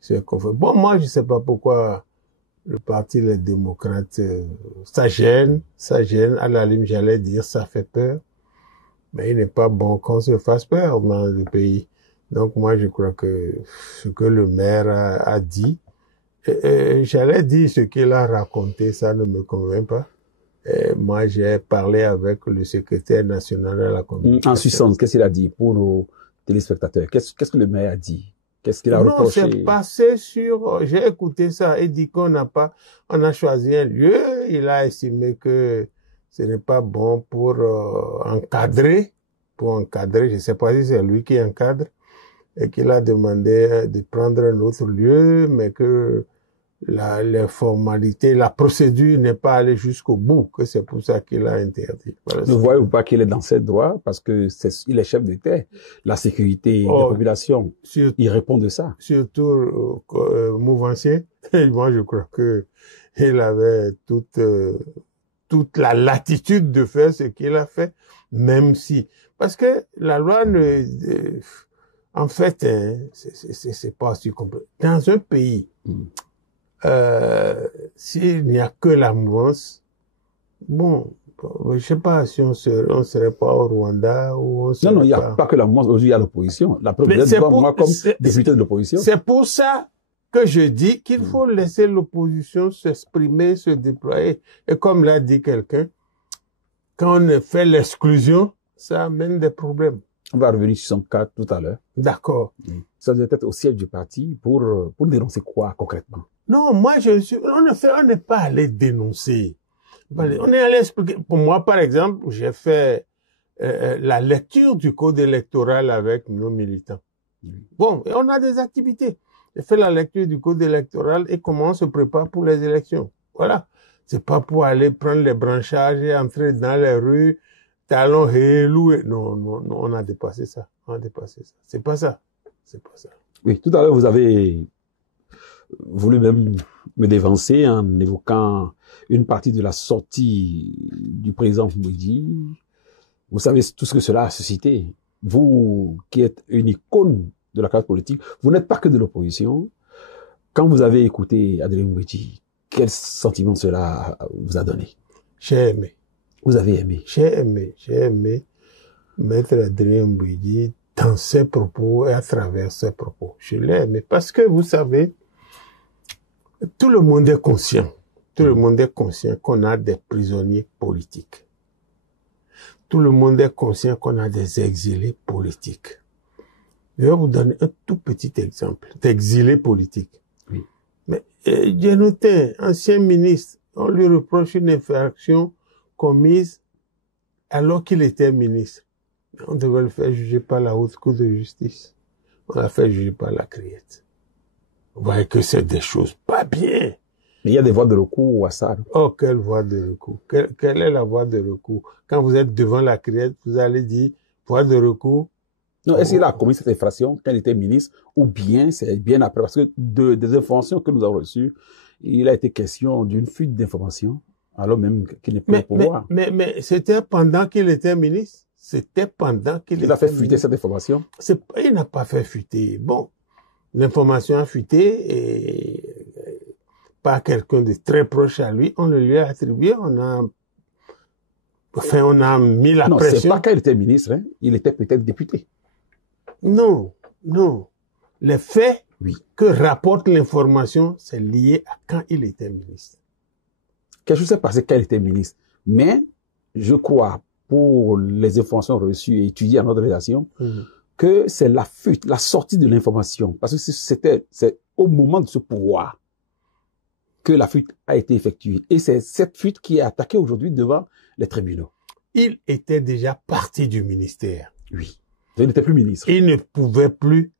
c'est qu'on fait. Bon, moi, je sais pas pourquoi le parti Les Démocrates, ça gêne. À la limite, j'allais dire, ça fait peur. Mais il n'est pas bon qu'on se fasse peur dans le pays. Donc, moi, je crois que ce que le maire a dit, j'allais dire ce qu'il a raconté, ça ne me convainc pas. Moi, j'ai parlé avec le secrétaire national de la communication. En Suisse, qu'est-ce qu'il a dit pour nos téléspectateurs? Qu'est-ce que le maire a dit? Qu'est-ce qu'il a reproché? Non, c'est passé sur, j'ai écouté ça, il dit on a choisi un lieu, il a estimé que ce n'est pas bon pour encadrer, je sais pas si c'est lui qui encadre, et qu'il a demandé de prendre un autre lieu, mais que les formalités, la procédure n'est pas allée jusqu'au bout, que c'est pour ça qu'il a interdit. Voilà, ne voyez-vous pas qu'il est dans ses droits parce que il est chef d'État, la sécurité des populations, il répond de ça. Surtout Mouvancier, moi je crois que il avait toute la latitude de faire ce qu'il a fait, même si, parce que la loi en fait, hein, c'est pas si compliqué. Dans un pays, s'il n'y a que la mouvance, bon, je sais pas si on serait pas au Rwanda ou on serait Non, il n'y a pas que la mouvance. Aujourd'hui, il y a l'opposition. La preuve, moi, comme député de l'opposition. C'est pour ça que je dis qu'il faut laisser l'opposition s'exprimer, se déployer. Et comme l'a dit quelqu'un, quand on fait l'exclusion, ça amène des problèmes. On va revenir sur son cas tout à l'heure. D'accord. Ça doit être au siège du parti pour dénoncer quoi concrètement? Non, moi on n'est pas allé dénoncer. On est allé expliquer. Pour moi, par exemple, j'ai fait la lecture du code électoral avec nos militants. Bon, et on a des activités. J'ai fait la lecture du code électoral et comment on se prépare pour les élections. Voilà. C'est pas pour aller prendre les branchages et entrer dans les rues, talons loués. Non, on a dépassé ça. C'est pas ça. Oui, tout à l'heure, vous avez voulu même me dévancer en évoquant une partie de la sortie du président Mbeki. Vous savez tout ce que cela a suscité. Vous, qui êtes une icône de la classe politique, vous n'êtes pas que de l'opposition. Quand vous avez écouté Adrien Mbeki, quel sentiment cela vous a donné? J'ai aimé. Vous avez aimé? J'ai aimé Maître Adrien Mbeki dans ses propos et à travers ses propos. Je l'ai aimé parce que vous savez, tout le monde est conscient. Tout le monde est conscient qu'on a des prisonniers politiques. Tout le monde est conscient qu'on a des exilés politiques. Je vais vous donner un tout petit exemple d'exilés politiques. Oui. Mais j'ai noté, ancien ministre, on lui reproche une infraction commise alors qu'il était ministre. On devait le faire juger par la Haute Cour de justice. On l'a fait juger par la Criette. Vous voyez que c'est des choses pas bien. Mais il y a des voies de recours à ça. Oh, quelle voie de recours? Quelle est la voie de recours? Quand vous êtes devant la Criette, vous allez dire voie de recours. Non, est-ce qu'il a commis cette infraction quand il était ministre ou bien c'est bien après? Parce que des informations que nous avons reçues, il a été question d'une fuite d'informations alors même qu'il n'est plus au pouvoir. Mais c'était pendant qu'il était ministre. Il a fait fuiter cette information? Il n'a pas fait fuiter. Bon, l'information a fuité et par quelqu'un de très proche à lui, on le lui a attribué, on a mis la pression. Non, c'est pas quand il était ministre, hein. Il était peut-être député. Non. Les faits oui. que rapporte l'information, c'est lié à quand il était ministre. Quelque chose s'est passé quand il était ministre. Mais, je crois, pour les informations reçues et étudiées à notre rédaction, que c'est la fuite, la sortie de l'information. Parce que c'est au moment de ce pouvoir que la fuite a été effectuée. Et c'est cette fuite qui est attaquée aujourd'hui devant les tribunaux. Il était déjà parti du ministère. Oui. Il n'était plus ministre. Il ne pouvait plus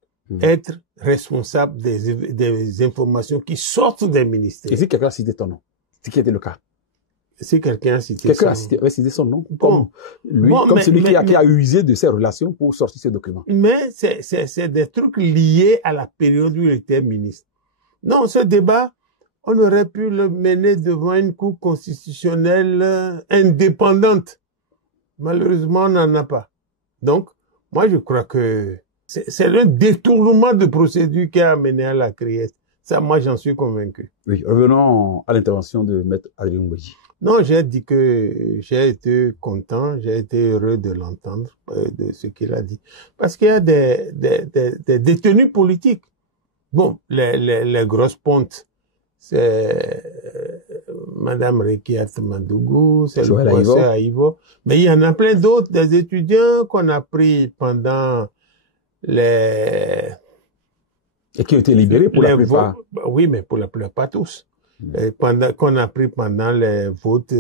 être responsable des informations qui sortent des ministères. Et si quelqu'un a cité ton nom, ce qui était le cas? Si quelqu'un a cité son nom, comme celui qui a usé de ses relations pour sortir ces documents. Mais c'est des trucs liés à la période où il était ministre. Non, ce débat, on aurait pu le mener devant une cour constitutionnelle indépendante. Malheureusement, on n'en a pas. Donc, moi, je crois que C'est un détournement de procédure qui a amené à la criette. Ça, moi, j'en suis convaincu. Oui, revenons à l'intervention de Maître Adrien Ngouedji. Non, j'ai dit que j'ai été content, j'ai été heureux de l'entendre, de ce qu'il a dit. Parce qu'il y a des détenus politiques. Bon, les grosses pontes, c'est Madame Rekiat Madougou, c'est le professeur Aïvo. Mais il y en a plein d'autres, des étudiants qu'on a pris pendant les... Et qui ont été libérés pour la plupart. Oui, mais pour la plupart, pas tous. Qu'on a pris pendant les votes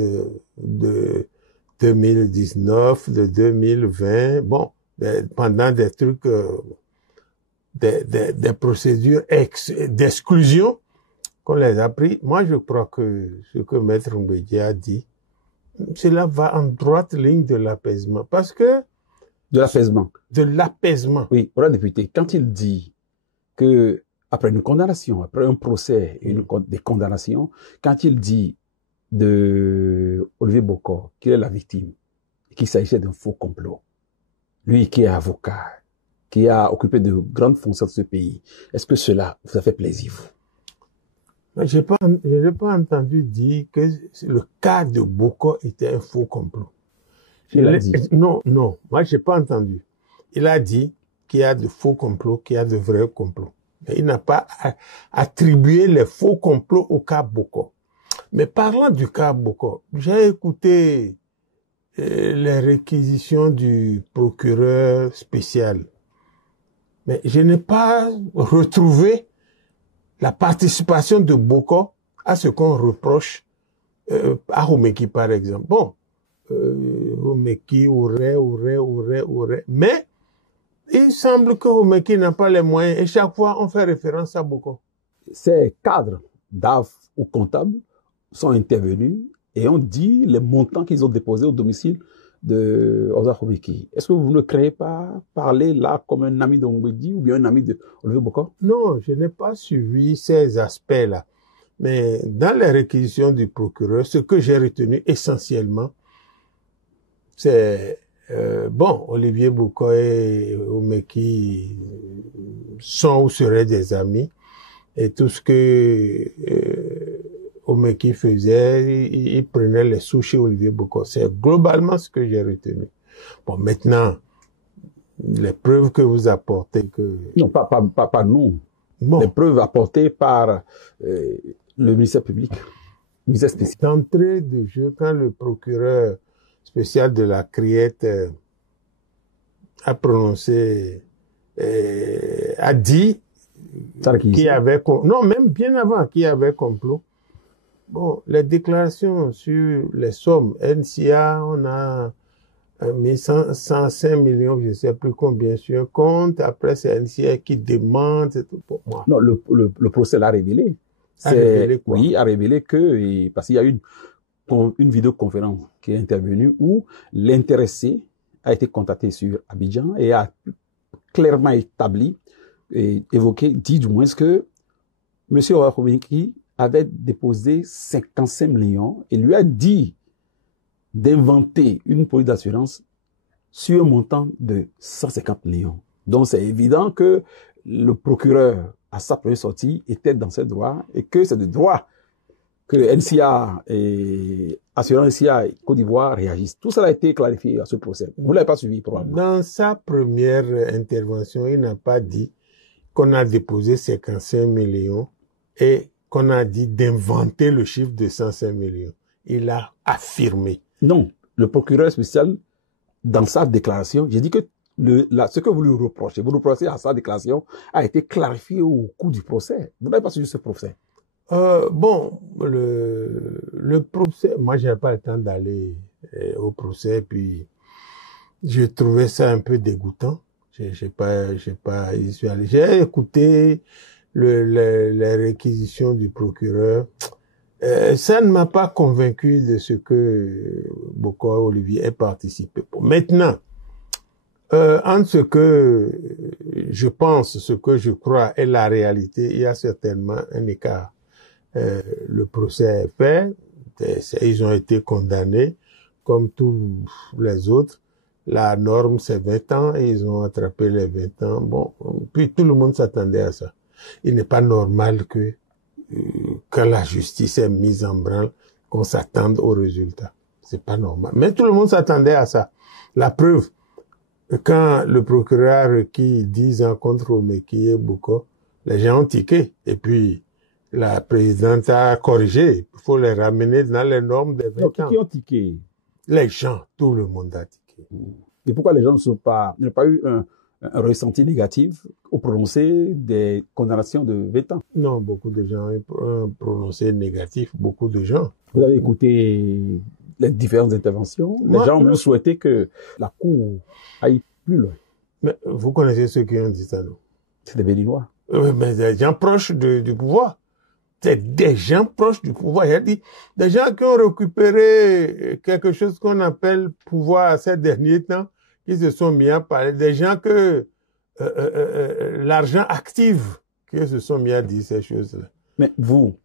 de 2019, de 2020, bon, pendant des trucs, des procédures d'exclusion qu'on les a pris. Moi, je crois que ce que Maître Ngouedji a dit, cela va en droite ligne de l'apaisement. Parce que... De l'apaisement. De l'apaisement. Oui, pour la députée, quand il dit que après une condamnation, après un procès et des condamnations, quand il dit de Olivier Bokor qu'il est la victime, qu'il s'agissait d'un faux complot, lui qui est avocat, qui a occupé de grandes fonctions de ce pays, est-ce que cela vous a fait plaisir, vous? Je n'ai pas entendu dire que le cas de Bokor était un faux complot. Il a dit. Non, moi j'ai pas entendu. Il a dit qu'il y a de faux complots, qu'il y a de vrais complots. Mais il n'a pas attribué les faux complots au cas Bokor. Mais parlant du cas Bokor, j'ai écouté les réquisitions du procureur spécial. Mais je n'ai pas retrouvé la participation de Bokor à ce qu'on reproche à Homeki, par exemple. Bon, Homeki aurait. Mais il semble que Homeki n'a pas les moyens et chaque fois on fait référence à Bokor. Ces cadres d'AF ou comptables sont intervenus et ont dit les montants qu'ils ont déposés au domicile de Ozar Homeki. Est-ce que vous ne créez pas parler là comme un ami de Ngouedji ou bien un ami de Olivier Bokor? Non, je n'ai pas suivi ces aspects-là. Mais dans les réquisitions du procureur, ce que j'ai retenu essentiellement, c'est bon, Olivier Bokor et Homeki sont ou seraient des amis, et tout ce que Homeki faisait, il prenait les sous chez Olivier Bokor. C'est globalement ce que j'ai retenu. Bon, maintenant, les preuves que vous apportez que... Non, pas nous. Bon. Les preuves apportées par le ministère public, le ministère spécial. D'entrée de jeu, quand le procureur spécial de la Criette a prononcé, a dit qu'il y avait, non, même bien avant qu'il y avait complot. Bon, les déclarations sur les sommes, NCA, on a mis 105 millions, je ne sais plus combien sur un compte. Après, c'est NCA qui demande, c'est tout pour moi. Non, le procès l'a révélé. A révélé quoi? Oui, a révélé que, parce qu'il y a eu une vidéoconférence qui est intervenue où l'intéressé a été contacté sur Abidjan et a clairement établi et évoqué, dit du moins que M. Homeki avait déposé 55 millions et lui a dit d'inventer une police d'assurance sur un montant de 150 millions. Donc c'est évident que le procureur, à sa première sortie, était dans ses droits et que c'est de droit que NCA et Assurance NCA et Côte d'Ivoire réagissent. Tout cela a été clarifié à ce procès. Vous ne l'avez pas suivi probablement. Dans sa première intervention, il n'a pas dit qu'on a déposé 55 millions et qu'on a dit d'inventer le chiffre de 105 millions. Il a affirmé. Non, le procureur spécial, dans sa déclaration, j'ai dit que ce que vous lui reprochez, à sa déclaration, a été clarifié au cours du procès. Vous n'avez pas suivi ce procès? Bon, le procès, moi j'ai pas le temps d'aller au procès, puis j'ai trouvé ça un peu dégoûtant. J'ai pas y suis allé. J'ai écouté les réquisitions du procureur. Ça ne m'a pas convaincu de ce que Bokor Olivier ait participé. Maintenant, entre ce que je pense, ce que je crois et la réalité, il y a certainement un écart. Le procès est fait, ils ont été condamnés comme tous les autres. la norme c'est 20 ans et ils ont attrapé les 20 ans. Bon, puis tout le monde s'attendait à ça. Il n'est pas normal que quand la justice est mise en branle, qu'on s'attende au résultat. C'est pas normal. Mais tout le monde s'attendait à ça. La preuve, quand le procureur a requis 10 ans contre Omeki et Bouko, les gens ont tiqué. Et puis, la présidente a corrigé. Il faut les ramener dans les normes des 20 ans. Qui ont tiqué? Les gens, tout le monde a tiqué. Et pourquoi les gens n'ont pas eu un ressenti négatif au prononcé des condamnations de 20 ans? Non, beaucoup de gens ont un prononcé négatif, beaucoup de gens. Vous avez écouté les différentes interventions. Les gens ont souhaité que la Cour aille plus loin. Mais vous connaissez ceux qui ont dit ça, non? C'est des Béninois. Mais des gens proches du pouvoir. C'est des gens proches du pouvoir. Il y a des gens qui ont récupéré quelque chose qu'on appelle pouvoir ces derniers temps, qui se sont mis à parler. Des gens que l'argent active, qui se sont mis à dire ces choses-là. Mais vous,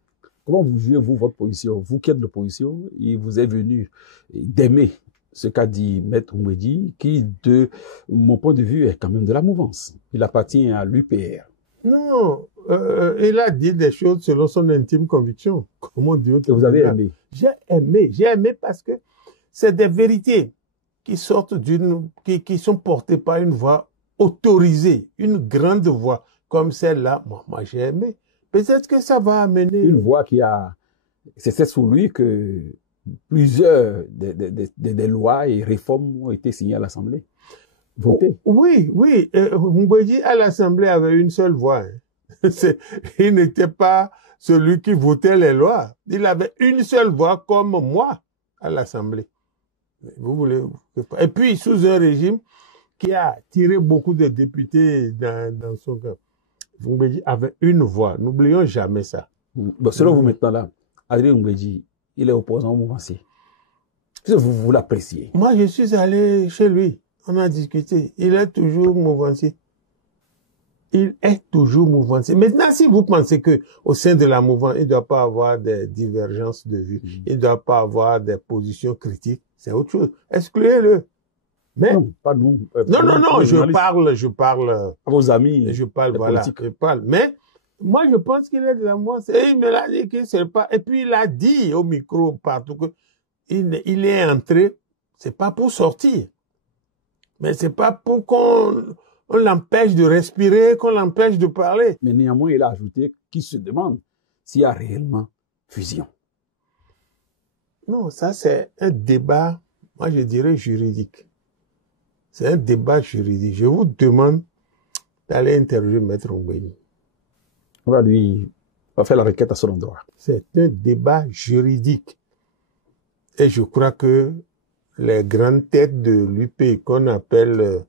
comment vous jugez, vous, votre position? Vous qui êtes de l'opposition, il vous est venu d'aimer ce qu'a dit Maître Oumbédi, qui, de mon point de vue, est quand même de la mouvance. Il appartient à l'UPR. Non, il a dit des choses selon son intime conviction. Comment dire? Et vous avez aimé? J'ai aimé parce que c'est des vérités qui sortent qui sont portées par une voix autorisée, une grande voix comme celle-là. Moi j'ai aimé. Peut-être que ça va amener... Une voix qui a... C'est sous lui que plusieurs des lois et réformes ont été signées à l'Assemblée. Votées. Oui. Oumbédi à l'Assemblée avait une seule voix. Hein. Il n'était pas celui qui votait les lois. Il avait une seule voix comme moi à l'Assemblée. Vous voulez... Et puis, sous un régime qui a tiré beaucoup de députés dans son camp. Oumbédi avait une voix. N'oublions jamais ça. Bon, selon vous maintenant là, Adrien Oumbédi, il est opposant au mouvancier. Est-ce que vous l'appréciez? Moi, je suis allé chez lui. On a discuté. Il est toujours mouvancier. Il est toujours mouvancier. Maintenant, si vous pensez que au sein de la mouvance, il ne doit pas avoir des divergences de vues, il ne doit pas avoir des positions critiques, c'est autre chose. Excluez-le. Mais non, pas nous. Non, je parle à vos amis. Je parle. Mais moi, je pense qu'il est de la mouvance. Et il me l'a dit que c'est pas. Et puis il a dit au micro partout que il est entré. C'est pas pour sortir, mais c'est pas pour qu'on l'empêche de respirer, qu'on l'empêche de parler. Mais néanmoins, il a ajouté qu'il se demande s'il y a réellement fusion. Non, ça c'est un débat, moi je dirais juridique. C'est un débat juridique. Je vous demande d'aller interroger Maître Oumbédi. On va faire la requête à son endroit. C'est un débat juridique. Et je crois que les grandes têtes de l'UP qu'on appelle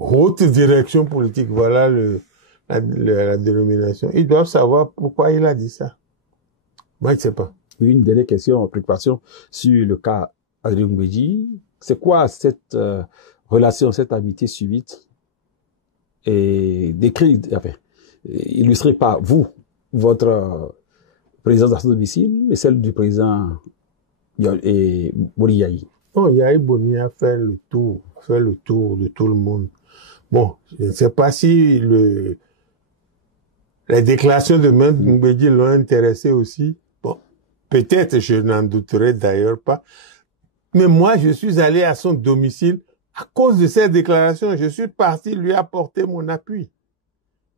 haute direction politique, voilà la dénomination, ils doivent savoir pourquoi il a dit ça. Moi, je ne sais pas. Une dernière question, préoccupation sur le cas Adrien Oumbédi. C'est quoi cette relation, cette amitié subite et décrite, enfin, illustrée par vous, votre présence à son domicile et celle du président Boni Yayi? Bon, Yayi Boni a fait le tour de tout le monde. Bon, je ne sais pas si les déclarations de Maître Oumbédi l'ont intéressé aussi. Bon, peut-être, je n'en douterai d'ailleurs pas. Mais moi, je suis allé à son domicile à cause de ces déclarations. Je suis parti lui apporter mon appui.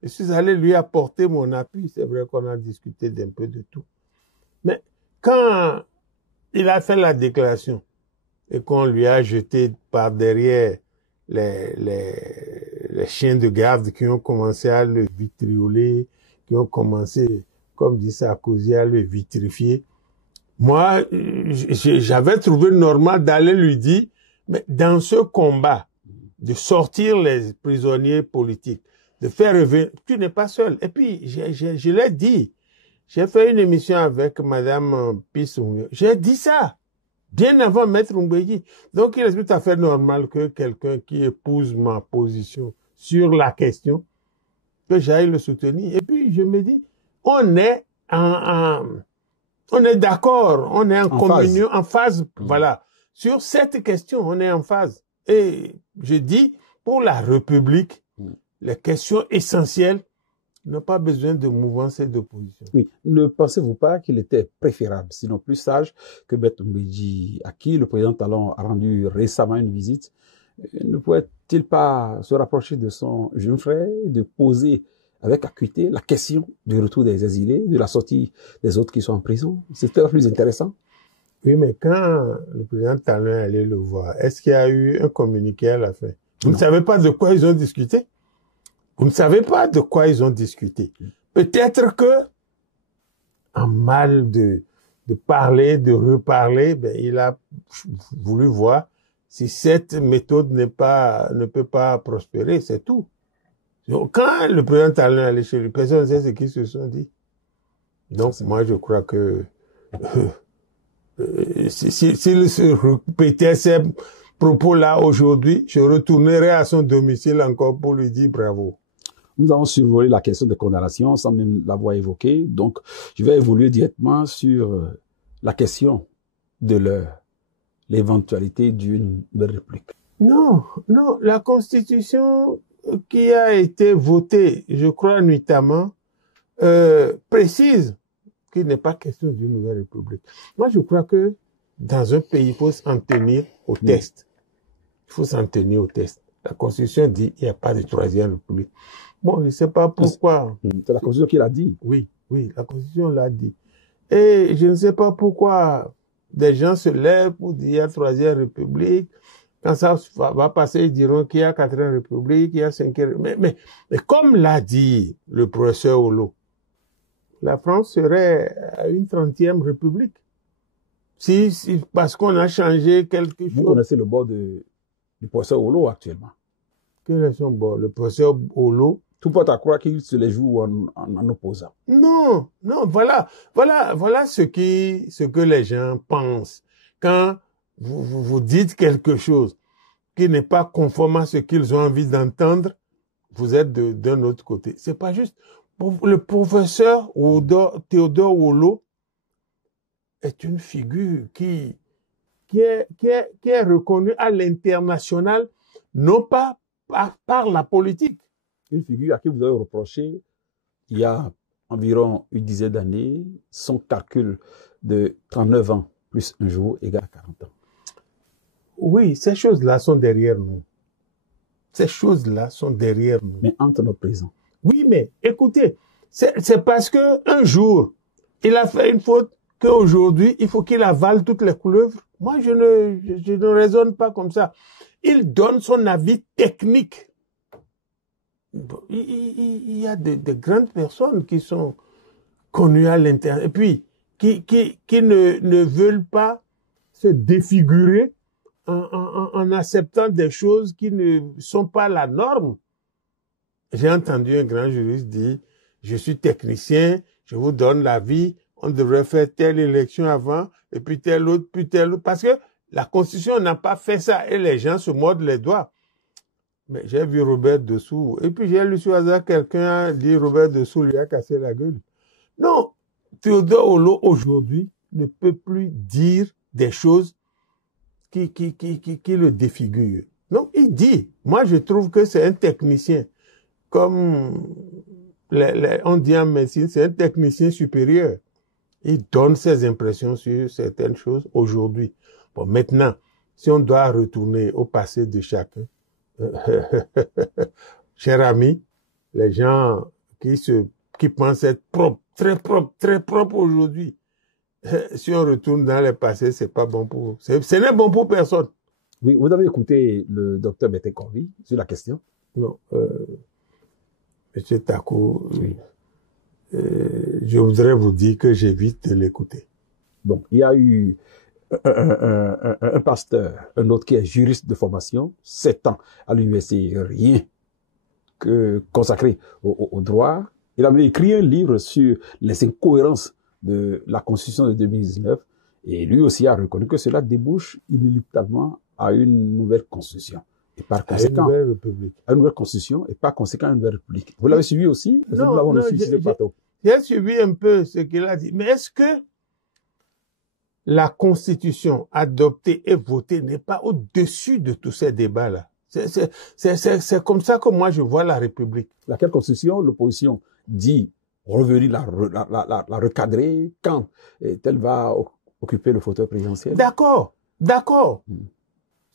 Je suis allé lui apporter mon appui. C'est vrai qu'on a discuté d'un peu de tout. Mais quand il a fait la déclaration et qu'on lui a jeté par derrière les chiens de garde qui ont commencé à le vitrioler, qui ont commencé, comme dit Sarkozy, à le vitrifier, moi, j'avais trouvé normal d'aller lui dire, mais dans ce combat, de sortir les prisonniers politiques, de faire revenir, tu n'es pas seul. Et puis, je l'ai dit, j'ai fait une émission avec Madame Pissou. J'ai dit ça, bien avant Maître Oumbédi. Donc, il est tout à fait normal que quelqu'un qui épouse ma position sur la question, que j'aille le soutenir. Et puis, je me dis, on est d'accord, on est en communion, en phase, voilà. Sur cette question, on est en phase. Et Je dis, pour la République, les questions essentielles n'ont pas besoin de mouvance et d'opposition. Oui. Ne pensez-vous pas qu'il était préférable, sinon plus sage, que Berthe Mbedji, à qui le président Talon a rendu récemment une visite, ne pourrait-il pas se rapprocher de son jeune frère et de poser avec acuité la question du retour des exilés, de la sortie des autres qui sont en prison? C'était plus intéressant. Oui, mais quand le président Talon est allé le voir, est-ce qu'il y a eu un communiqué à la fin? Vous ne savez pas de quoi ils ont discuté? Vous ne savez pas de quoi ils ont discuté. Peut-être que, en mal de parler, de reparler, ben, il a voulu voir si cette méthode ne peut pas prospérer, c'est tout. Donc, quand le président Talon est allé chez lui, personne ne sait ce qu'ils se sont dit. Donc, moi, je crois que s'il se répétait ces propos-là aujourd'hui, je retournerai à son domicile encore pour lui dire bravo. Nous avons survolé la question de condamnation sans même l'avoir évoquée. Donc, je vais évoluer directement sur la question de l'éventualité d'une république. Non, la Constitution qui a été votée, je crois nuitamment, précise qu'il n'est pas question d'une nouvelle république. Moi, je crois que dans un pays, il faut s'en tenir au test. Il faut s'en tenir au test. La Constitution dit qu'il n'y a pas de troisième république. Bon, je ne sais pas pourquoi. C'est la Constitution qui l'a dit. Oui, la Constitution l'a dit. Et je ne sais pas pourquoi des gens se lèvent pour dire qu'il y a troisième république. Quand ça va passer, ils diront qu'il y a quatrième république, qu'il y a cinquième. Mais comme l'a dit le professeur Hulot, la France serait à une 30e république. Parce qu'on a changé quelque chose. Vous connaissez le bord du professeur Hulot actuellement. Quel est son bord? Le professeur Hulot. Tout porte à croire qu'il se les joue en opposant. Non, voilà ce que les gens pensent. Quand vous dites quelque chose qui n'est pas conforme à ce qu'ils ont envie d'entendre, vous êtes d'un autre côté. C'est pas juste. Le professeur Théodore Hulot est une figure qui est reconnue à l'international, non pas par la politique. Une figure à qui vous avez reproché, il y a environ une dizaine d'années, son calcul de 39 ans plus un jour égale 40 ans. Oui, ces choses-là sont derrière nous. Mais entre notre présent. Oui, mais écoutez, c'est parce que un jour, il a fait une faute qu'aujourd'hui, il faut qu'il avale toutes les couleuvres. Moi, je ne raisonne pas comme ça. Il donne son avis technique. Il y a de grandes personnes qui sont connues à l'intérieur et puis qui ne veulent pas se défigurer en acceptant des choses qui ne sont pas la norme. J'ai entendu un grand juriste dire, je suis technicien, je vous donne l'avis, on devrait faire telle élection avant, et puis telle autre, parce que la Constitution n'a pas fait ça, et les gens se mordent les doigts. Mais j'ai vu Robert Dessous, et puis j'ai lu sur hasard quelqu'un a dit Robert Dessous lui a cassé la gueule. Non, Théodore Hulot aujourd'hui ne peut plus dire des choses qui le défigurent. Non, il dit, moi je trouve que c'est un technicien, comme on dit en médecine, c'est un technicien supérieur. Il donne ses impressions sur certaines choses aujourd'hui. Bon, maintenant, si on doit retourner au passé de chacun, cher ami, les gens qui pensent être propres, très propres aujourd'hui, si on retourne dans le passé, c'est pas bon pour, ce n'est bon pour personne. Oui, vous avez écouté le docteur Bettencourt sur la question? Non, Monsieur Takou, oui. Je voudrais vous dire que j'évite de l'écouter. Bon, il y a eu un pasteur, un autre qui est juriste de formation, 7 ans à l'université, rien que consacré au droit. Il avait écrit un livre sur les incohérences de la Constitution de 2019 et lui aussi a reconnu que cela débouche inéluctablement à une nouvelle Constitution. Et par conséquent, à une nouvelle république. À une nouvelle Constitution et par conséquent à une nouvelle république. Vous l'avez suivi aussi? Non, j'ai suivi un peu ce qu'il a dit. Mais est-ce que la Constitution adoptée et votée n'est pas au-dessus de tous ces débats-là? C'est comme ça que moi je vois la République. Laquelle constitution l'opposition dit revenir la recadrer quand elle va occuper le fauteuil présidentiel? D'accord, d'accord.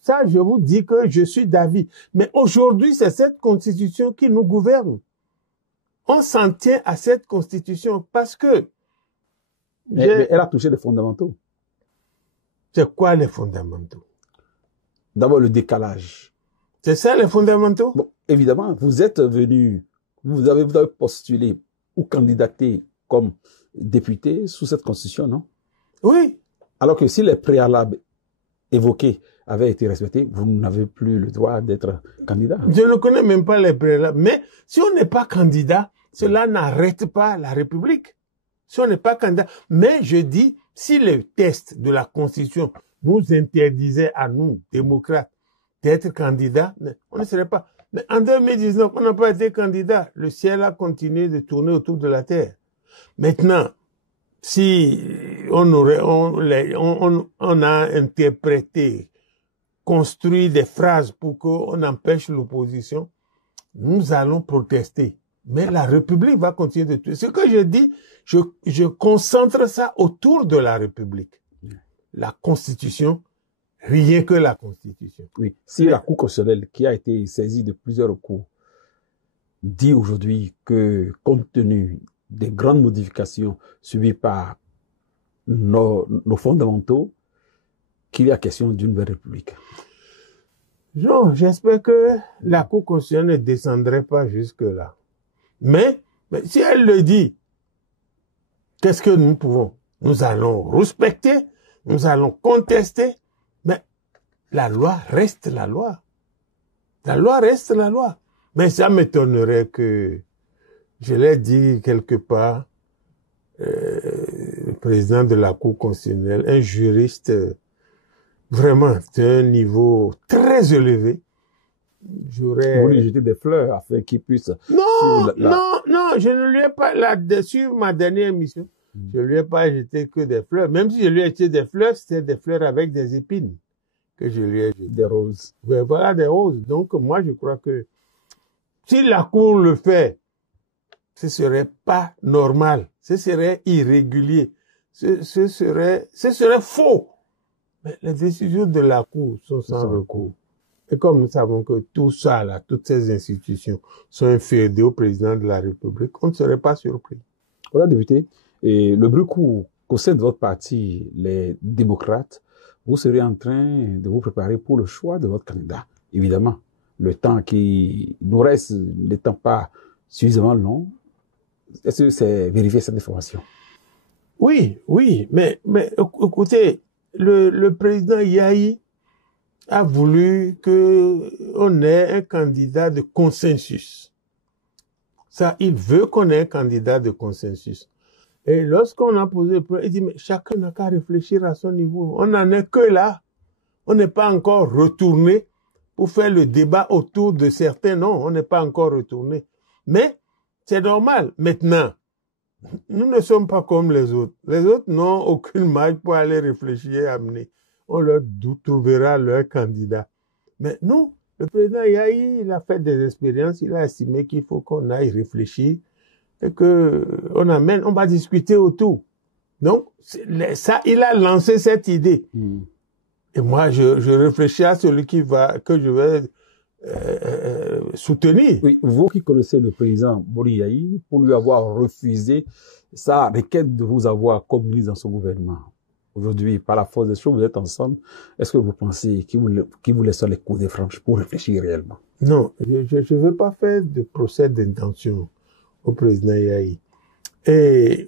Ça, je vous dis que je suis d'avis. Mais aujourd'hui, c'est cette constitution qui nous gouverne. On s'en tient à cette constitution parce que... Mais elle a touché les fondamentaux. C'est quoi les fondamentaux? D'abord, le décalage. C'est ça les fondamentaux? Bon, évidemment, vous êtes venu, vous avez postulé ou candidaté comme député sous cette constitution, non? Oui. Alors que si les préalables évoqués avaient été respectés, vous n'avez plus le droit d'être candidat. Je ne connais même pas les préalables. Mais si on n'est pas candidat, cela n'arrête pas la République. Si on n'est pas candidat. Mais je dis, si le test de la Constitution nous interdisait à nous, démocrates, d'être candidats, on ne serait pas. Mais en 2019, on n'a pas été candidat. Le ciel a continué de tourner autour de la Terre. Maintenant, si on a interprété, construit des phrases pour qu'on empêche l'opposition, nous allons protester. Mais la République va continuer de tuer. Ce que je dis, je concentre ça autour de la République. La Constitution, rien que la Constitution. Oui. Si la Cour constitutionnelle, qui a été saisie de plusieurs recours, dit aujourd'hui que, compte tenu des grandes modifications subies par nos fondamentaux, qu'il y a question d'une nouvelle République. Non, j'espère que la Cour constitutionnelle ne descendrait pas jusque-là. Mais si elle le dit, qu'est-ce que nous pouvons? Nous allons respecter, nous allons contester, mais la loi reste la loi. La loi reste la loi. Mais ça m'étonnerait que, je l'ai dit quelque part, le président de la Cour constitutionnelle, un juriste vraiment d'un niveau très élevé, Vous lui jetez des fleurs afin qu'il puisse... Non, je ne lui ai pas, là-dessus, ma dernière émission, je lui ai pas jeté que des fleurs. Même si je lui ai jeté des fleurs, c'était des fleurs avec des épines que je lui ai jeté. Des roses. Ouais, voilà, des roses. Donc, moi, je crois que si la Cour le fait, ce serait pas normal. Ce serait irrégulier. Ce serait faux. Mais les décisions de la Cour sont sans recours. Et comme nous savons que tout ça, là, toutes ces institutions sont inféodées au président de la République, on ne serait pas surpris. Voilà, député. Et le bruit court qu'au sein de votre parti, les démocrates, vous serez en train de vous préparer pour le choix de votre candidat. Évidemment, le temps qui nous reste n'étant pas suffisamment long, est-ce que c'est vérifier cette information? Oui, mais écoutez, le président Yahi a voulu qu'on ait un candidat de consensus. Ça, il veut qu'on ait un candidat de consensus. Et lorsqu'on a posé le problème, il dit, mais chacun n'a qu'à réfléchir à son niveau. On n'en est que là. On n'est pas encore retourné pour faire le débat autour de certains. Non, on n'est pas encore retourné. Mais c'est normal. Maintenant, nous ne sommes pas comme les autres. Les autres n'ont aucune marge pour aller réfléchir et amener. On leur trouvera leur candidat. Mais nous, le président Yahi, il a fait des expériences, il a estimé qu'il faut qu'on aille réfléchir et que on va discuter autour. Donc, ça, il a lancé cette idée. Et moi, je réfléchis à celui que je vais soutenir. Oui, vous qui connaissez le président Boni Yahi, pour lui avoir refusé sa requête de vous avoir comme ministre dans son gouvernement. Aujourd'hui, par la force des choses, vous êtes ensemble. Est-ce que vous pensez qu'il vous laisse les coups de franche pour réfléchir réellement? Non, je ne veux pas faire de procès d'intention au président Yahi. Et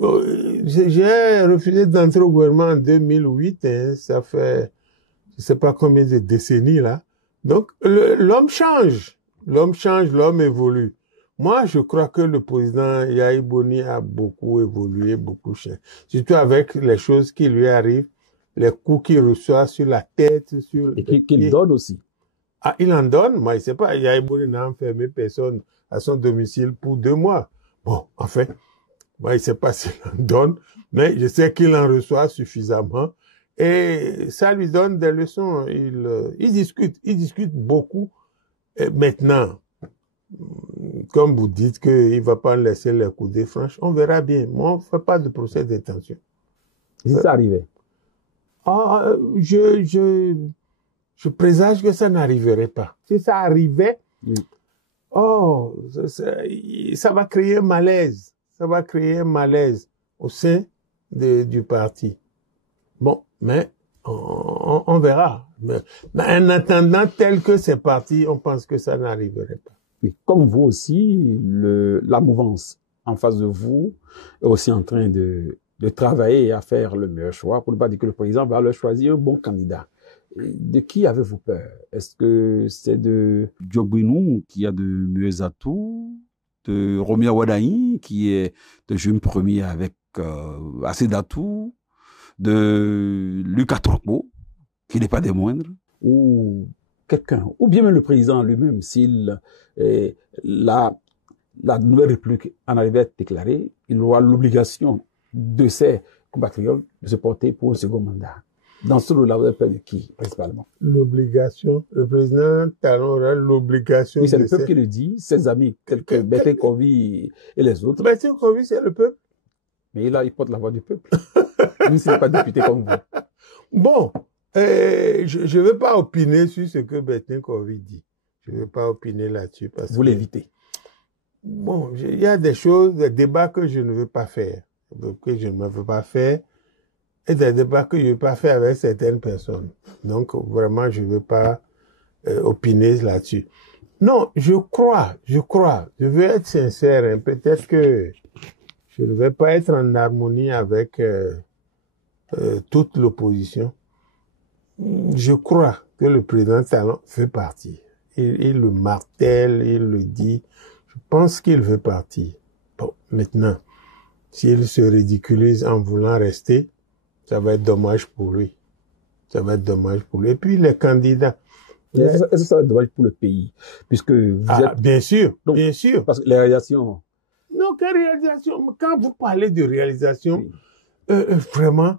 j'ai refusé d'entrer au gouvernement en 2008. Ça fait, je ne sais pas combien de décennies là. Donc, l'homme change. L'homme change, l'homme évolue. Moi, je crois que le président Yahi Boni a beaucoup évolué, beaucoup changé. Surtout avec les choses qui lui arrivent, les coups qu'il reçoit sur la tête, sur... Et qu'il donne aussi. Ah, il en donne? Moi, je sais pas. Yahi Boni n'a enfermé personne à son domicile pour 2 mois. Bon, en fait, moi, je sais pas s'il en donne, mais je sais qu'il en reçoit suffisamment. Et ça lui donne des leçons. Il discute beaucoup Et maintenant, comme vous dites qu'il ne va pas laisser les coudées franches, on verra bien. Moi, on ne fait pas de procès d'intention. Si ça arrivait. Je présage que ça n'arriverait pas. Si ça arrivait, Oui. ça va créer un malaise. Ça va créer un malaise au sein du parti. Bon, mais on verra. Mais en attendant tel que c'est parti, on pense que ça n'arriverait pas. Oui. Comme vous aussi, la mouvance en face de vous est aussi en train de travailler et à faire le meilleur choix, pour ne pas dire que le président va leur choisir un bon candidat. De qui avez-vous peur? Est-ce que c'est de Diogbinou, qui a de meilleurs atouts, de Romia Wadaï, qui est de jeune premier avec assez d'atouts, de Lucas Trokbo, qui n'est pas des moindres, ou quelqu'un, ou bien même le président lui-même, s'il la nouvelle république en arrivait à être déclarée, il aura l'obligation de ses compatriotes de se porter pour un second mandat. Dans ce rôle-là, vous avez peur de qui, principalement? L'obligation, le président Talon aura l'obligation. Oui, c'est le peuple qui le dit, ses amis, tels que Bertin Kovi et les autres. Bertin Kovi, c'est le peuple. Mais il porte la voix du peuple. Lui, il n'est pas député comme vous. Bon, je ne veux pas opiner sur ce que Bertin Kovi dit. Je ne veux pas opiner là-dessus. Vous l'évitez. Bon, il y a des choses, des débats que je ne veux pas faire, que je ne veux pas faire, et des débats que je ne veux pas faire avec certaines personnes. Donc, vraiment, je ne veux pas opiner là-dessus. Non, je veux être sincère, hein, peut-être que je ne vais pas être en harmonie avec toute l'opposition. Je crois que le président Talon fait partie. Il le martèle, il le dit. Je pense qu'il veut partir. Bon, maintenant, s'il se ridiculise en voulant rester, ça va être dommage pour lui. Ça va être dommage pour lui. Et puis les candidats. Est-ce que ça va être dommage pour le pays? Puisque vous êtes... Bien sûr, donc, bien sûr. Parce que les réalisations... Non, quelle réalisation? Quand vous parlez de réalisation, Oui. Vraiment,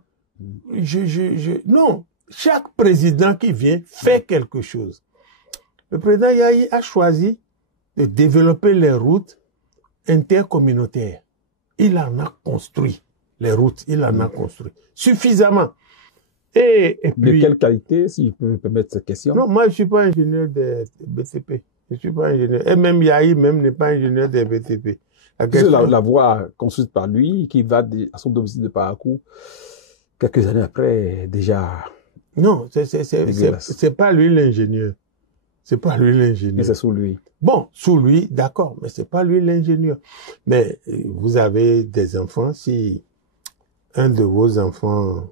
non. Chaque président qui vient fait quelque chose. Le président Yahi a choisi de développer les routes intercommunautaires. Il en a construit les routes, il en a construit suffisamment. Et puis, de quelle qualité, si je peux me permettre cette question? Non, moi je suis pas ingénieur de BTP. Je suis pas ingénieur. Et même Yahi même n'est pas ingénieur de BTP. La voie construite par lui, qui va à son domicile de Parakou, quelques années après, déjà... Non, c'est pas lui l'ingénieur. C'est pas lui l'ingénieur. Mais c'est sous lui. Bon, sous lui, d'accord, mais c'est pas lui l'ingénieur. Mais vous avez des enfants, si un de vos enfants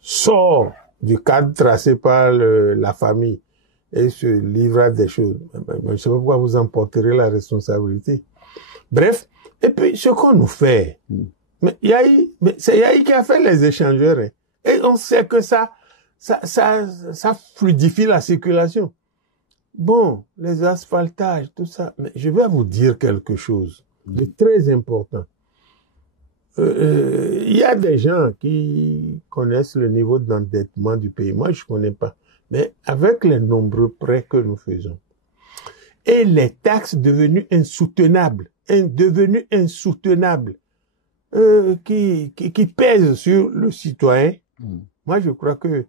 sort du cadre tracé par la famille et se livre à des choses, je ne sais pas pourquoi vous en porterez la responsabilité. Bref, et puis ce qu'on nous fait, mais c'est Yahi qui a fait les échangeurs, hein, et on sait que ça fluidifie la circulation. Bon, les asphaltages, tout ça. Mais je vais vous dire quelque chose de très important. Il y a des gens qui connaissent le niveau d'endettement du pays. Moi, je connais pas. Mais avec les nombreux prêts que nous faisons et les taxes devenues insoutenables, qui pèsent sur le citoyen, moi, je crois que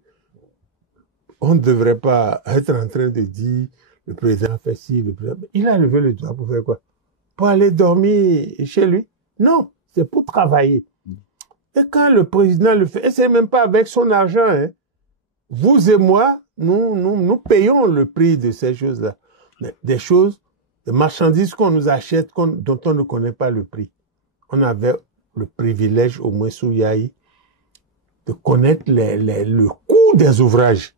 on ne devrait pas être en train de dire le président fait ci, le président... Il a levé le doigt pour faire quoi? Pour aller dormir chez lui? Non, c'est pour travailler. Et quand le président le fait, et c'est même pas avec son argent, hein, vous et moi, nous payons le prix de ces choses-là. Des choses, des marchandises qu'on nous achète, dont on ne connaît pas le prix. On avait le privilège, au moins sous Yahi, de connaître le coût des ouvrages.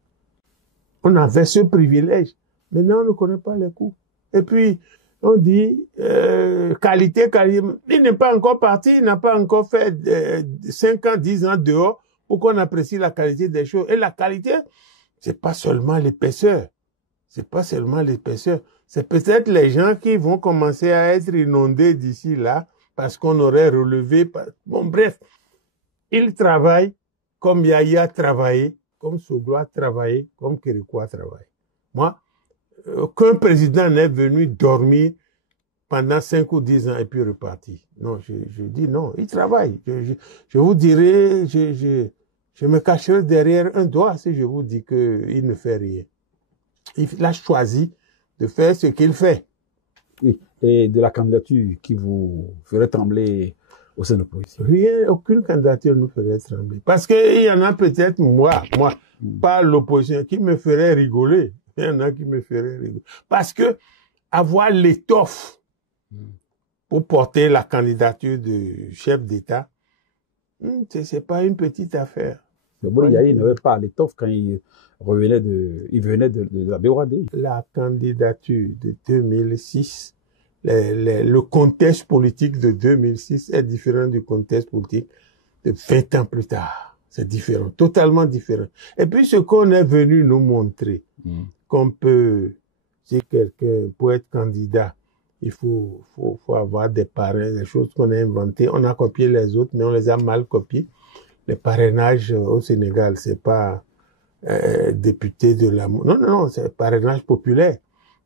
On avait ce privilège. Maintenant, on ne connaît pas les coûts. Et puis, on dit qualité. Il n'est pas encore parti, il n'a pas encore fait 5 ans, 10 ans dehors pour qu'on apprécie la qualité des choses. Et la qualité, c'est pas seulement l'épaisseur. C'est pas seulement l'épaisseur. C'est peut-être les gens qui vont commencer à être inondés d'ici là parce qu'on aurait relevé. Bon, bref, il travaille comme Yahi a travaillé, comme Soglo a travaillé, comme Kérékou a travaillé. Moi, Aucun président n'est venu dormir pendant 5 ou 10 ans et puis reparti. Non, je dis non, il travaille. Je vous dirai, je me cacherai derrière un doigt si je vous dis qu'il ne fait rien. Il a choisi de faire ce qu'il fait. Oui, et de la candidature qui vous ferait trembler au sein de l'opposition? Rien, aucune candidature nous ferait trembler. Parce qu'il y en a peut-être moi, pas l'opposition, qui me ferait rigoler. Il y en a qui me feraient rigoler. Parce que avoir l'étoffe pour porter la candidature du chef d'État, c'est pas une petite affaire. Le Boliaï n'avait pas l'étoffe quand il venait de la BOAD. La candidature de 2006, le contexte politique de 2006 est différent du contexte politique de 20 ans plus tard. C'est différent, totalement différent. Et puis ce qu'on est venu nous montrer, qu'on peut, si quelqu'un peut être candidat, il faut avoir des parrains, des choses qu'on a inventées. On a copié les autres, mais on les a mal copiés. Les parrainages au Sénégal, c'est pas député de la... Non, c'est parrainage populaire.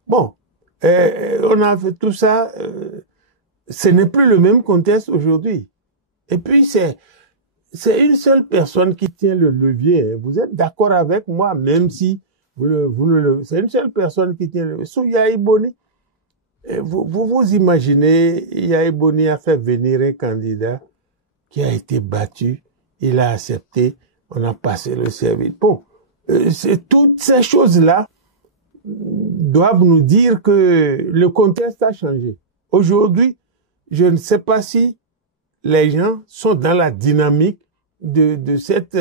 Bon, on a fait tout ça. Ce n'est plus le même contexte aujourd'hui. Et puis, c'est une seule personne qui tient le levier. Vous êtes d'accord avec moi, même si c'est une seule personne qui tient le levier. Sous Yahi Boni, vous imaginez, Yahi Boni a fait venir un candidat qui a été battu. Il a accepté, on a passé le service. Bon, toutes ces choses-là doivent nous dire que le contexte a changé. Aujourd'hui, je ne sais pas si les gens sont dans la dynamique de cette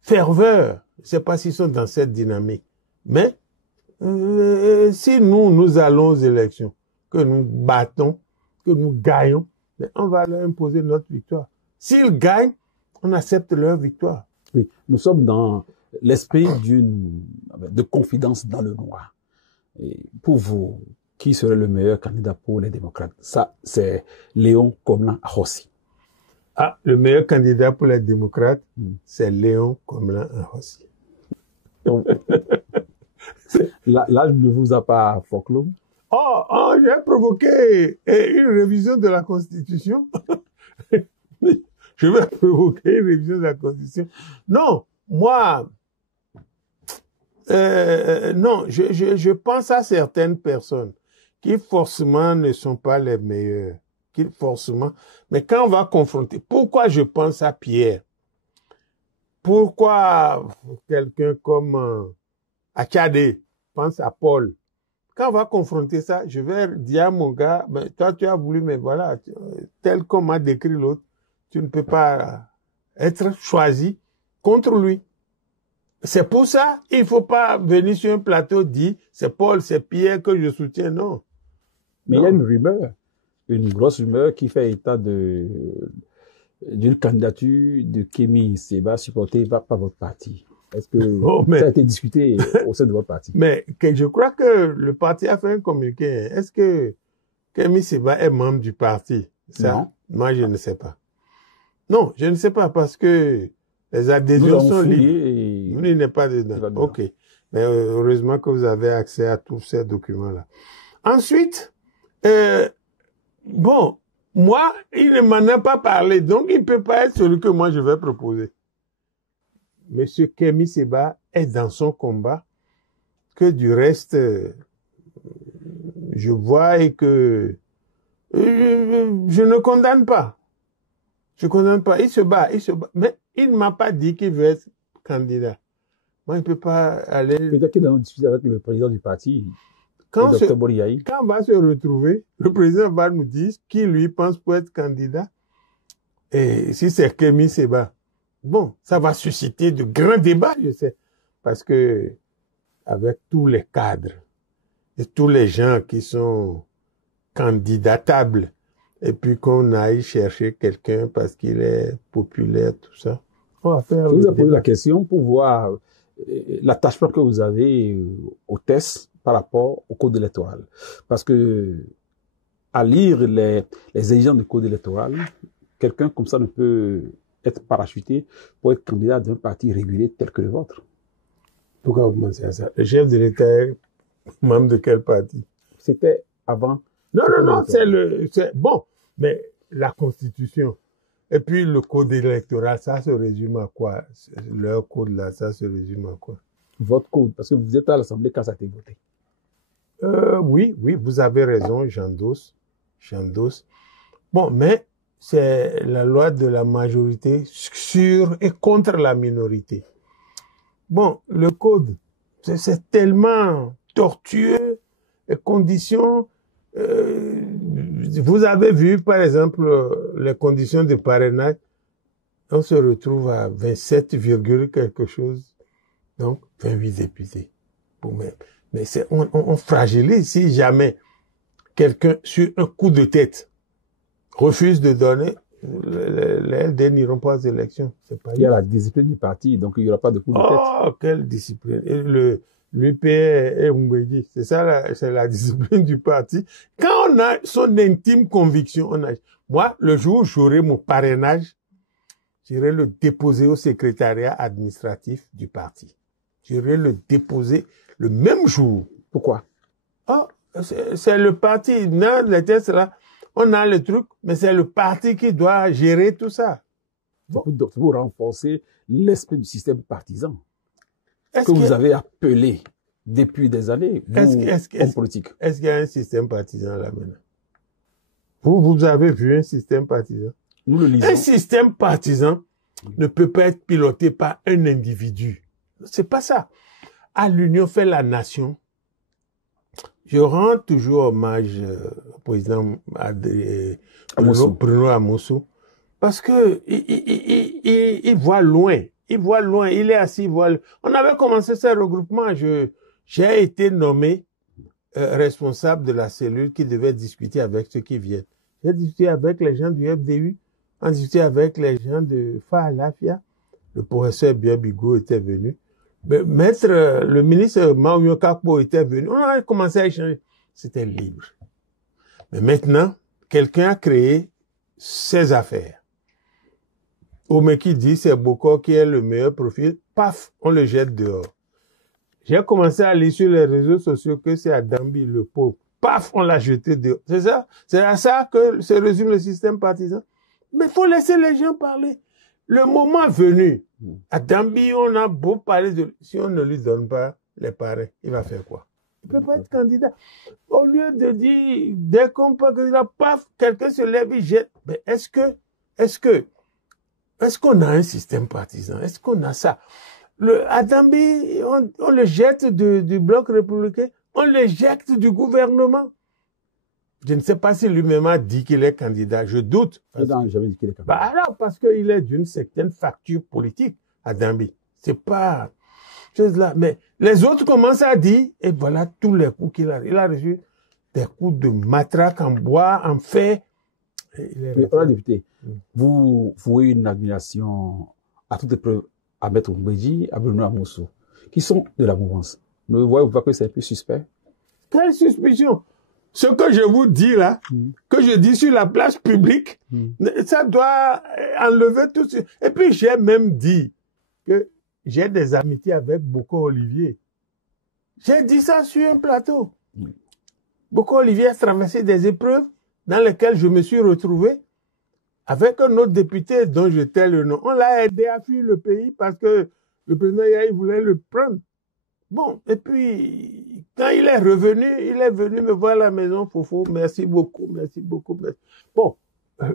ferveur. Je ne sais pas s'ils sont dans cette dynamique. Mais si nous allons aux élections, que nous battons, que nous gagnons, on va leur imposer notre victoire. S'ils gagnent, on accepte leur victoire. Oui, nous sommes dans l'esprit de confidence dans le noir. Et pour vous, qui serait le meilleur candidat pour les démocrates? Ça, c'est Léon Komlan Ahossi. Ah, le meilleur candidat pour les démocrates, c'est Léon Komlan Ahossi. L'âge ne vous a pas folklore? Oh, j'ai provoqué une révision de la Constitution. Je vais provoquer une révision de la Constitution. Non, moi, non, je pense à certaines personnes qui forcément ne sont pas les meilleures, mais quand on va confronter, pourquoi je pense à Pierre? Pourquoi quelqu'un comme Achadé pense à Paul? Quand on va confronter ça, je vais dire à mon gars, ben, toi tu as voulu, mais voilà, tel qu'on m'a décrit l'autre, tu ne peux pas être choisi contre lui. C'est pour ça, il ne faut pas venir sur un plateau dire, c'est Paul, c'est Pierre que je soutiens, non. Mais non. Il y a une rumeur, une grosse rumeur qui fait état d'une candidature de Kémi Séba supportée par votre parti. Est-ce que ça a été discuté au sein de votre parti? Mais je crois que le parti a fait un communiqué. Est-ce que Kémi Séba est membre du parti? Ça, non. Moi, je ne sais pas. Non, je ne sais pas parce que les adhésions sont libres. Il n'est pas dedans. OK. Mais heureusement que vous avez accès à tous ces documents-là. Ensuite, bon, moi, il ne m'en a pas parlé, donc il ne peut pas être celui que moi je vais proposer. Monsieur Kémi Séba est dans son combat, que du reste, je vois et que je ne condamne pas. Je condamne pas. Il se bat. Mais il ne m'a pas dit qu'il veut être candidat. Moi, il ne peut pas aller... Peut-être qu'il a discuté avec le président du parti, quand on va se retrouver, le président va nous dire qui lui pense pour être candidat. Et si c'est Kémi Séba, bon, ça va susciter de grands débats, je sais. Parce que, avec tous les cadres et tous les gens qui sont candidatables, et puis qu'on aille chercher quelqu'un parce qu'il est populaire, tout ça, on va faire... Je vous ai posé la question pour voir l'attachement que vous avez au test par rapport au code électoral. Parce que, à lire les exigences du code électoral, quelqu'un comme ça ne peut être parachuté pour être candidat d'un parti régulier tel que le vôtre. Pourquoi vous pensez à ça? Le chef de l'État est Membre de quel parti? C'était avant. Non, c'est bon, mais la Constitution. Et puis le code électoral, ça se résume à quoi? Leur code là, ça se résume à quoi? Votre code, parce que vous êtes à l'Assemblée quand ça a été voté. Oui, vous avez raison, j'endosse. Bon, mais c'est la loi de la majorité sur et contre la minorité. Bon, le code, c'est tellement tortueux, les conditions. Vous avez vu, par exemple, les conditions de parrainage. On se retrouve à 27, quelque chose. Donc, 28 députés. Bon, mais on fragilise si jamais quelqu'un, sur un coup de tête, refuse de donner, les LD n'iront pas aux élections. Il y a la discipline du parti, donc il n'y aura pas de coup de tête. Oh, quelle discipline! L'UPR et Mbedi, c'est ça, c'est la discipline du parti. Quand on a son intime conviction, moi, le jour où j'aurai mon parrainage, j'irai le déposer au secrétariat administratif du parti. J'irai le déposer le même jour. Pourquoi? Ah, c'est le parti. Non, les tests là, on a le truc, mais c'est le parti qui doit gérer tout ça. Bon. Pour renforcer l'esprit du système partisan que vous avez appelé depuis des années, en politique. Est-ce qu'il y a un système partisan là maintenant? Vous avez vu un système partisan? Nous le lisons. Un système partisan ne peut pas être piloté par un individu. C'est pas ça. À l'union fait la nation. Je rends toujours hommage au président Bruno Amosso parce que il voit loin. Il voit loin. Il est assis, il voit loin. On avait commencé ce regroupement. J'ai été nommé responsable de la cellule qui devait discuter avec ceux qui viennent. J'ai discuté avec les gens du FDU, on discuté avec les gens de Faalafia. Le professeur Biabigo était venu. Le ministre Maouyo Kakpo était venu. On a commencé à échanger. C'était libre. Mais maintenant, quelqu'un a créé ses affaires. Omeki dit c'est Boko qui est le meilleur profil. Paf, on le jette dehors. J'ai commencé à lire sur les réseaux sociaux que c'est à Dambi, le pauvre. Paf, on l'a jeté dehors. C'est ça? C'est à ça que se résume le système partisan. Mais il faut laisser les gens parler. Le moment venu, à Dambi, on a beau parler de... Si on ne lui donne pas les parrains, il va faire quoi? Il peut pas être candidat. Au lieu de dire, dès qu'on peut candidat, paf, quelqu'un se lève, il jette. Mais est-ce qu'on a un système partisan? Est-ce qu'on a ça? À Dambi, on le jette du bloc républicain, on le jette du gouvernement. Je ne sais pas si lui-même a dit qu'il est candidat. Je doute. Non, jamais dit qu'il est candidat. Alors, parce qu'il est d'une certaine facture politique à Dambi. C'est pas chose là. Mais les autres commencent à dire, et voilà tous les coups qu'il a. Il a reçu des coups de matraque en bois, en fer. Honorable député, vous vouez une admiration à toute épreuve à Maître Mbedi, à Bruno Amosso, qui sont de la mouvance. Ne voyez-vous pas que c'est un peu suspect? Quelle suspicion? Ce que je vous dis là, que je dis sur la place publique, ça doit enlever tout ça. Et puis j'ai même dit que j'ai des amitiés avec Boko Olivier. J'ai dit ça sur un plateau. Boko Olivier a traversé des épreuves dans lesquelles je me suis retrouvé avec un autre député dont je tais le nom. On l'a aidé à fuir le pays parce que le président Yahi voulait le prendre. Bon, et puis, quand il est revenu, il est venu me voir à la maison, Fofo, merci beaucoup, merci beaucoup. Merci. Bon,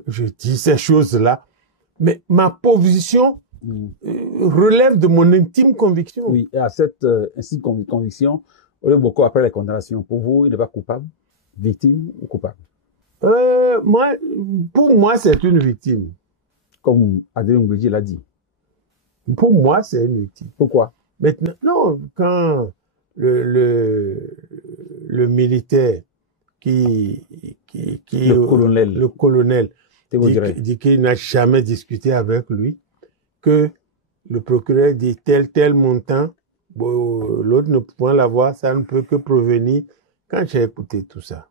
je dis ces choses-là, mais ma position relève de mon intime conviction. Oui, et à cette intime conviction, on est beaucoup après les condamnations. Pour vous, il n'est pas coupable, victime ou coupable? Pour moi, c'est une victime. Comme Adrien Mbedi l'a dit. Pour moi, c'est une victime. Pourquoi? Maintenant, non, quand le militaire le colonel dit qu'il n'a jamais discuté avec lui, que le procureur dit tel montant, l'autre ne pouvant l'avoir, ça ne peut que provenir. Quand j'ai écouté tout ça,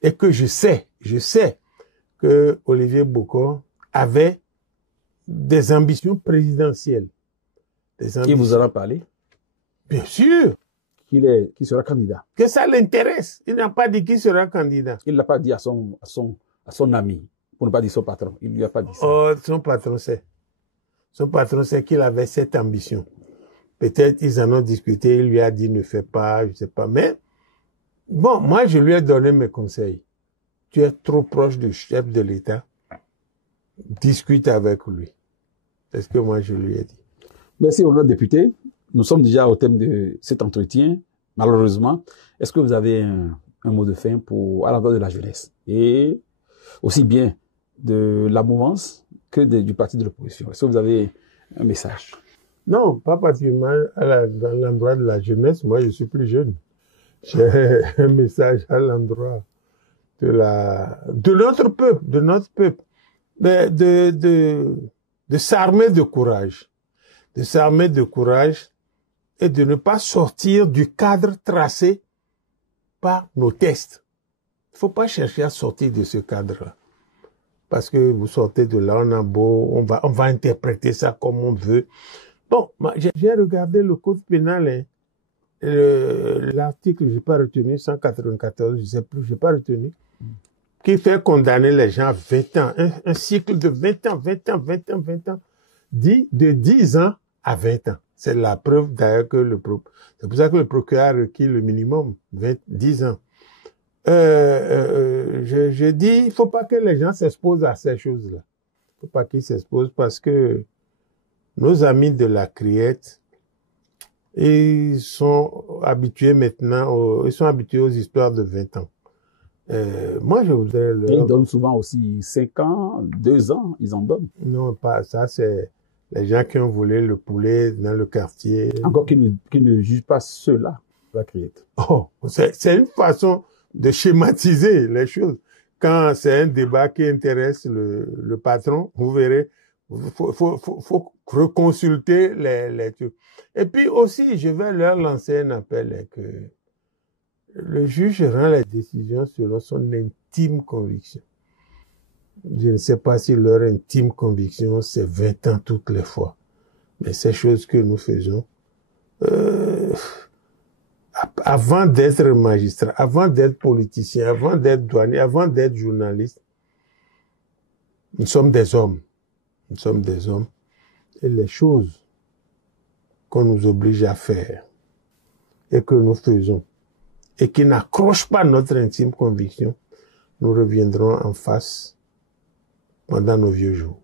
et que je sais que Olivier Bokor avait des ambitions présidentielles. Qui vous en a parlé? Bien sûr. qu'il sera candidat. Que ça l'intéresse. Il n'a pas dit qu'il sera candidat. Il l'a pas dit à son ami, pour ne pas dire son patron. Il lui a pas dit ça. Oh, son patron sait. Son patron sait qu'il avait cette ambition. Peut-être ils en ont discuté, il lui a dit ne fais pas, je sais pas. Mais, bon, moi je lui ai donné mes conseils. Tu es trop proche du chef de l'État. Discute avec lui. C'est ce que moi je lui ai dit. Merci, honorable député. Nous sommes déjà au thème de cet entretien, malheureusement. Est-ce que vous avez un mot de fin à l'endroit de la jeunesse et aussi bien de la mouvance que du parti de l'opposition? Est-ce que vous avez un message? Non, pas particulièrement dans l'endroit de la jeunesse. Moi, je suis plus jeune. J'ai un message à l'endroit de notre peuple, de s'armer de courage. De s'armer de courage et de ne pas sortir du cadre tracé par nos tests. Il ne faut pas chercher à sortir de ce cadre-là. Parce que vous sortez de là, on va interpréter ça comme on veut. Bon, j'ai regardé le code pénal, hein. L'article, j'ai pas retenu, 194, je sais plus, j'ai pas retenu, qui fait condamner les gens à 20 ans, un cycle de 20 ans, dit de 10 ans à 20 ans. C'est la preuve d'ailleurs que c'est pour ça que le procureur a requis le minimum, 10 ans. Je dis, il faut pas que les gens s'exposent à ces choses-là. Il faut pas qu'ils s'exposent parce que nos amis de la criette, ils sont habitués maintenant, ils sont habitués aux histoires de 20 ans. Moi, je voudrais Ils donnent souvent aussi 5 ans, 2 ans, ils en donnent. Non, pas ça, c'est les gens qui ont volé le poulet dans le quartier. Encore qui ne jugent pas ceux-là, la criette. Oh, c'est une façon de schématiser les choses. Quand c'est un débat qui intéresse le patron, vous verrez, faut reconsulter les trucs. Et puis aussi, je vais leur lancer un appel que le juge rend les décisions selon son intime conviction. Je ne sais pas si leur intime conviction, c'est 20 ans toutes les fois. Mais ces choses que nous faisons, avant d'être magistrat, avant d'être politicien, avant d'être douanier, avant d'être journaliste, nous sommes des hommes. Nous sommes des hommes. Et les choses qu'on nous oblige à faire et que nous faisons et qui n'accrochent pas notre intime conviction, nous reviendrons en face pendant nos vieux jours.